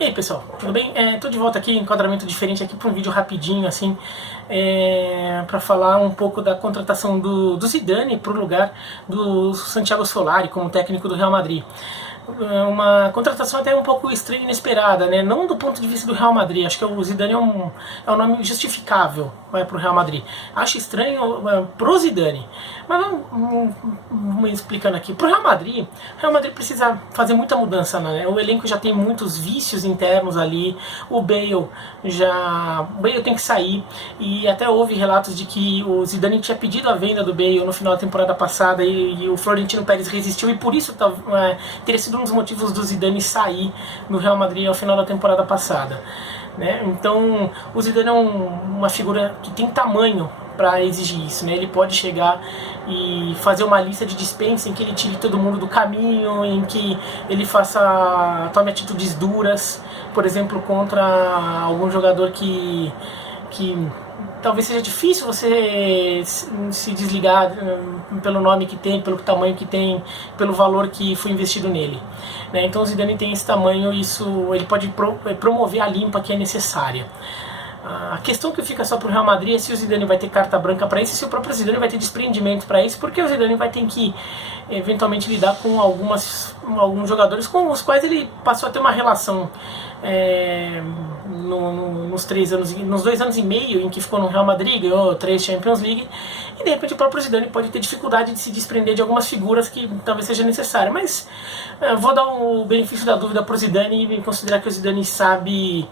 E aí pessoal, tudo bem? Tô de volta aqui, enquadramento diferente aqui para um vídeo rapidinho assim, para falar um pouco da contratação do Zidane para o lugar do Santiago Solari como técnico do Real Madrid. Uma contratação até um pouco estranha e inesperada, né? Não do ponto de vista do Real Madrid, acho que o Zidane é um nome justificável para o Real Madrid. Acho estranho pro Zidane, mas vamos explicando aqui. Pro Real Madrid, o Real Madrid precisa fazer muita mudança, né? O elenco já tem muitos vícios internos ali, o Bale tem que sair, e até houve relatos de que o Zidane tinha pedido a venda do Bale no final da temporada passada e o Florentino Pérez resistiu, e por isso teria sido um dos motivos do Zidane sair no Real Madrid ao final da temporada passada, né? Então o Zidane é uma figura que tem tamanho para exigir isso, né? Ele pode chegar e fazer uma lista de dispensa em que ele tire todo mundo do caminho, em que ele tome atitudes duras, por exemplo, contra algum jogador que talvez seja difícil você se desligar pelo nome que tem, pelo tamanho que tem, pelo valor que foi investido nele, né? Então o Zidane tem esse tamanho, ele pode promover a limpa que é necessária. A questão que fica só para o Real Madrid é se o Zidane vai ter carta branca para isso, e se o próprio Zidane vai ter desprendimento para isso, porque o Zidane vai ter que eventualmente lidar com alguns jogadores com os quais ele passou a ter uma relação nos 2 anos e meio em que ficou no Real Madrid, ganhou 3 Champions League, e de repente o próprio Zidane pode ter dificuldade de se desprender de algumas figuras que talvez seja necessário, mas vou dar o benefício da dúvida para o Zidane e considerar que o Zidane sabe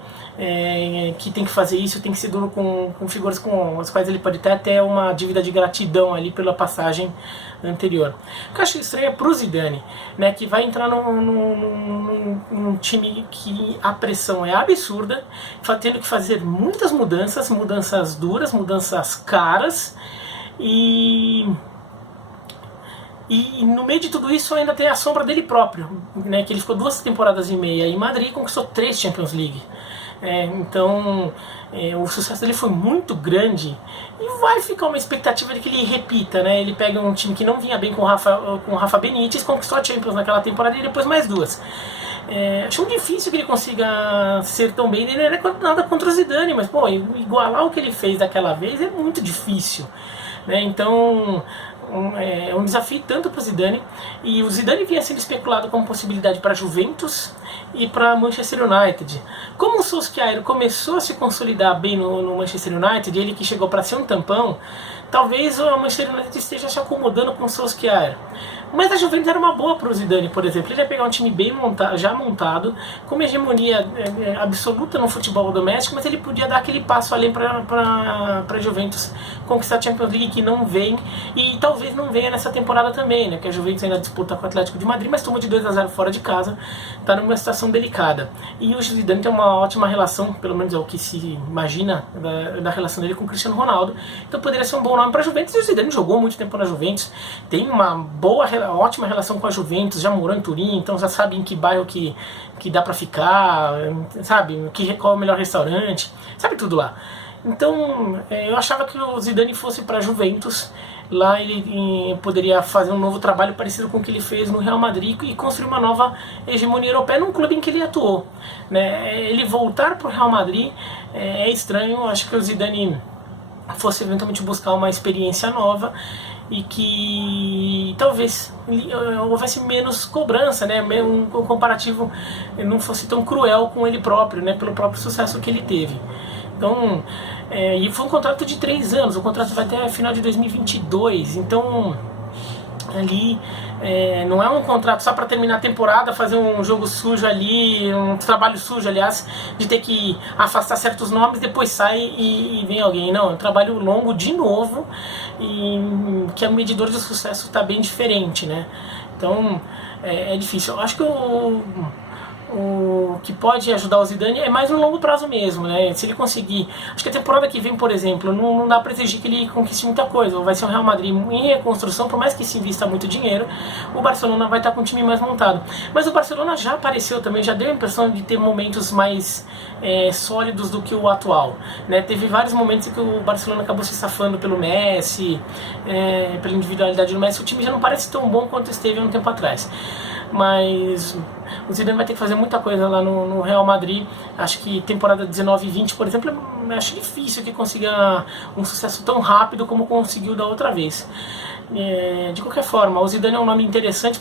que tem que fazer isso, tem que ser duro com figuras com as quais ele pode ter até uma dívida de gratidão ali pela passagem anterior. O que eu acho estranho é pro Zidane, né, que vai entrar num time que a pressão é absurda, tendo que fazer muitas mudanças duras, mudanças caras, e no meio de tudo isso ainda tem a sombra dele próprio, né, que ele ficou 2 temporadas e meia em Madrid e conquistou 3 Champions League. Então o sucesso dele foi muito grande e vai ficar uma expectativa de que ele repita, né? Ele pega um time que não vinha bem com o Rafa Benítez, conquistou a Champions naquela temporada e depois mais 2. Acho difícil que ele consiga ser tão bem. Ele não era nada contra o Zidane, mas pô, igualar o que ele fez daquela vez é muito difícil, né? Então é um desafio tanto para o Zidane, e o Zidane vinha sendo especulado como possibilidade para Juventus e para Manchester United. Como o Solskjaer começou a se consolidar bem no Manchester United, ele que chegou para ser um tampão, talvez o Manchester United esteja se acomodando com o Solskjaer. Mas a Juventus era uma boa para o Zidane, por exemplo. Ele ia pegar um time bem já montado, com uma hegemonia absoluta no futebol doméstico, mas ele podia dar aquele passo além para a Juventus conquistar a Champions League, que não vem, e talvez não venha nessa temporada também, né? Que a Juventus ainda disputa com o Atlético de Madrid, mas tomou de 2-0 fora de casa, está numa situação delicada. E o Zidane tem uma ótima relação, pelo menos é o que se imagina da relação dele com o Cristiano Ronaldo, então poderia ser um bom nome para a Juventus. E o Zidane jogou muito tempo na Juventus, tem uma ótima relação com a Juventus, já morou em Turim, então já sabe em que bairro que dá pra ficar, sabe qual é o melhor restaurante, sabe tudo lá. Então eu achava que o Zidane fosse para a Juventus, lá ele poderia fazer um novo trabalho parecido com o que ele fez no Real Madrid e construir uma nova hegemonia europeia num clube em que ele atuou, né? Ele voltar para o Real Madrid é estranho. Acho que o Zidane fosse eventualmente buscar uma experiência nova e que talvez houvesse menos cobrança, né? Um comparativo não fosse tão cruel com ele próprio, né? Pelo próprio sucesso que ele teve. Então, e foi um contrato de 3 anos, o contrato vai até final de 2022, então ali não é um contrato só para terminar a temporada, fazer um jogo sujo ali, um trabalho sujo, aliás, de ter que afastar certos nomes, depois sai e vem alguém. Não, é um trabalho longo de novo, e que a medidor de sucesso está bem diferente, né? Então é difícil. Eu acho que o que pode ajudar o Zidane é mais no longo prazo mesmo, né? Se ele conseguir, acho que a temporada que vem, por exemplo, não dá para exigir que ele conquiste muita coisa. Vai ser um Real Madrid em reconstrução, por mais que se invista muito dinheiro, o Barcelona vai estar com um time mais montado. Mas o Barcelona já apareceu também, já deu a impressão de ter momentos mais sólidos do que o atual, né? Teve vários momentos em que o Barcelona acabou se safando pelo Messi, pela individualidade do Messi. O time já não parece tão bom quanto esteve há um tempo atrás. mas o Zidane vai ter que fazer muita coisa lá no Real Madrid. Acho que temporada 19 e 20, por exemplo, acho difícil que consiga um sucesso tão rápido como conseguiu da outra vez. De qualquer forma, o Zidane é um nome interessante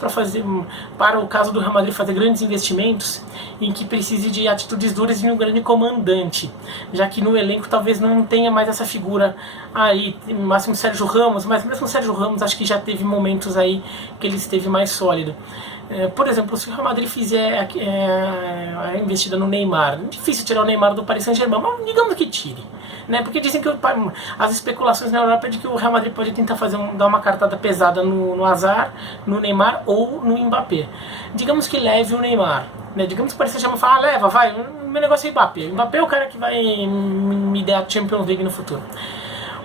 para o caso do Real Madrid fazer grandes investimentos em que precise de atitudes duras e um grande comandante, já que no elenco talvez não tenha mais essa figura aí, no máximo Sérgio Ramos, mas mesmo o Sérgio Ramos acho que já teve momentos aí que ele esteve mais sólido. Por exemplo, se o Real Madrid fizer a investida no Neymar, é difícil tirar o Neymar do Paris Saint-Germain, mas digamos que tire, né? Porque dizem que as especulações na Europa é de que o Real Madrid pode tentar dar uma cartada pesada no Hazard, no Neymar ou no Mbappé. Digamos que leve o Neymar, né? Digamos que o Paris Saint-Germain fala, leva, vai, o meu negócio é Mbappé. Mbappé é o cara que vai me dar a Champions League no futuro.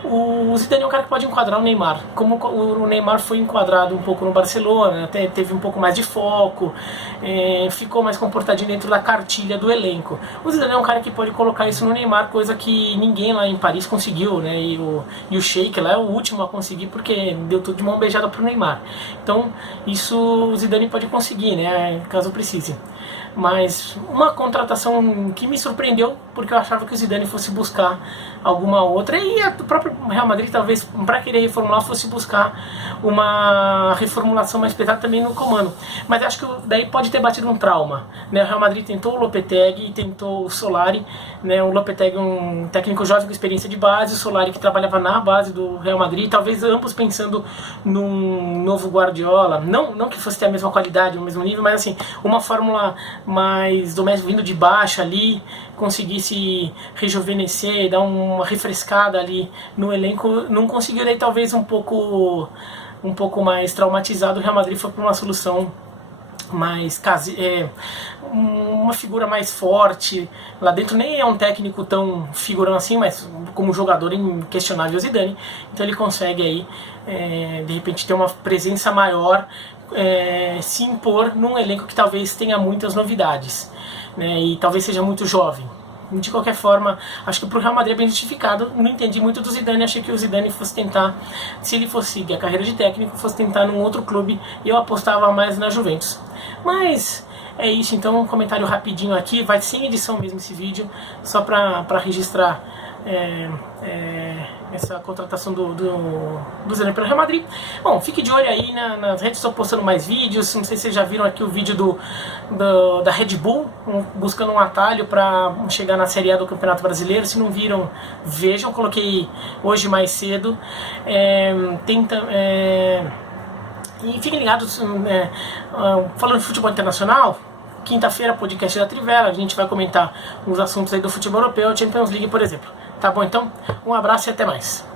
O Zidane é um cara que pode enquadrar o Neymar, como o Neymar foi enquadrado um pouco no Barcelona, até teve um pouco mais de foco, ficou mais comportadinho dentro da cartilha do elenco. O Zidane é um cara que pode colocar isso no Neymar, coisa que ninguém lá em Paris conseguiu, né? E o Sheik lá é o último a conseguir porque deu tudo de mão beijada pro Neymar. Então isso o Zidane pode conseguir, né? Caso precise. Mas uma contratação que me surpreendeu, porque eu achava que o Zidane fosse buscar alguma outra, e o próprio Real Madrid talvez, para querer reformular, fosse buscar uma reformulação mais pesada também no comando. Mas acho que daí pode ter batido um trauma, né? O Real Madrid tentou o Lopetegui e tentou o Solari, né? O Lopetegui é um técnico jovem com experiência de base, o Solari que trabalhava na base do Real Madrid, talvez ambos pensando num novo Guardiola, não que fosse ter a mesma qualidade, o mesmo nível, mas assim, uma fórmula mais doméstica, vindo de baixo ali, conseguisse rejuvenescer, dar uma refrescada ali no elenco. Não conseguiu, daí talvez um pouco mais traumatizado. O Real Madrid foi para uma solução mais uma figura mais forte lá dentro. Nem é um técnico tão figurão assim, mas como jogador inquestionável o Zidane, então ele consegue aí de repente ter uma presença maior, se impor num elenco que talvez tenha muitas novidades, né, e talvez seja muito jovem. De qualquer forma, acho que pro Real Madrid é bem justificado. Não entendi muito do Zidane, achei que o Zidane fosse tentar, se ele fosse seguir a carreira de técnico, fosse tentar num outro clube, e eu apostava mais na Juventus. Mas é isso, então um comentário rapidinho aqui, vai sem edição mesmo esse vídeo, só para registrar essa contratação do Zidane pelo Real Madrid. Bom, fique de olho aí nas redes, estou postando mais vídeos. Não sei se vocês já viram aqui o vídeo da Red Bull, buscando um atalho para chegar na Série A do Campeonato Brasileiro. Se não viram, vejam, coloquei hoje mais cedo. E fiquem ligados, falando de futebol internacional, quinta-feira, podcast da Trivela, a gente vai comentar uns assuntos aí do futebol europeu, Champions League, por exemplo. Tá bom, então? Um abraço e até mais.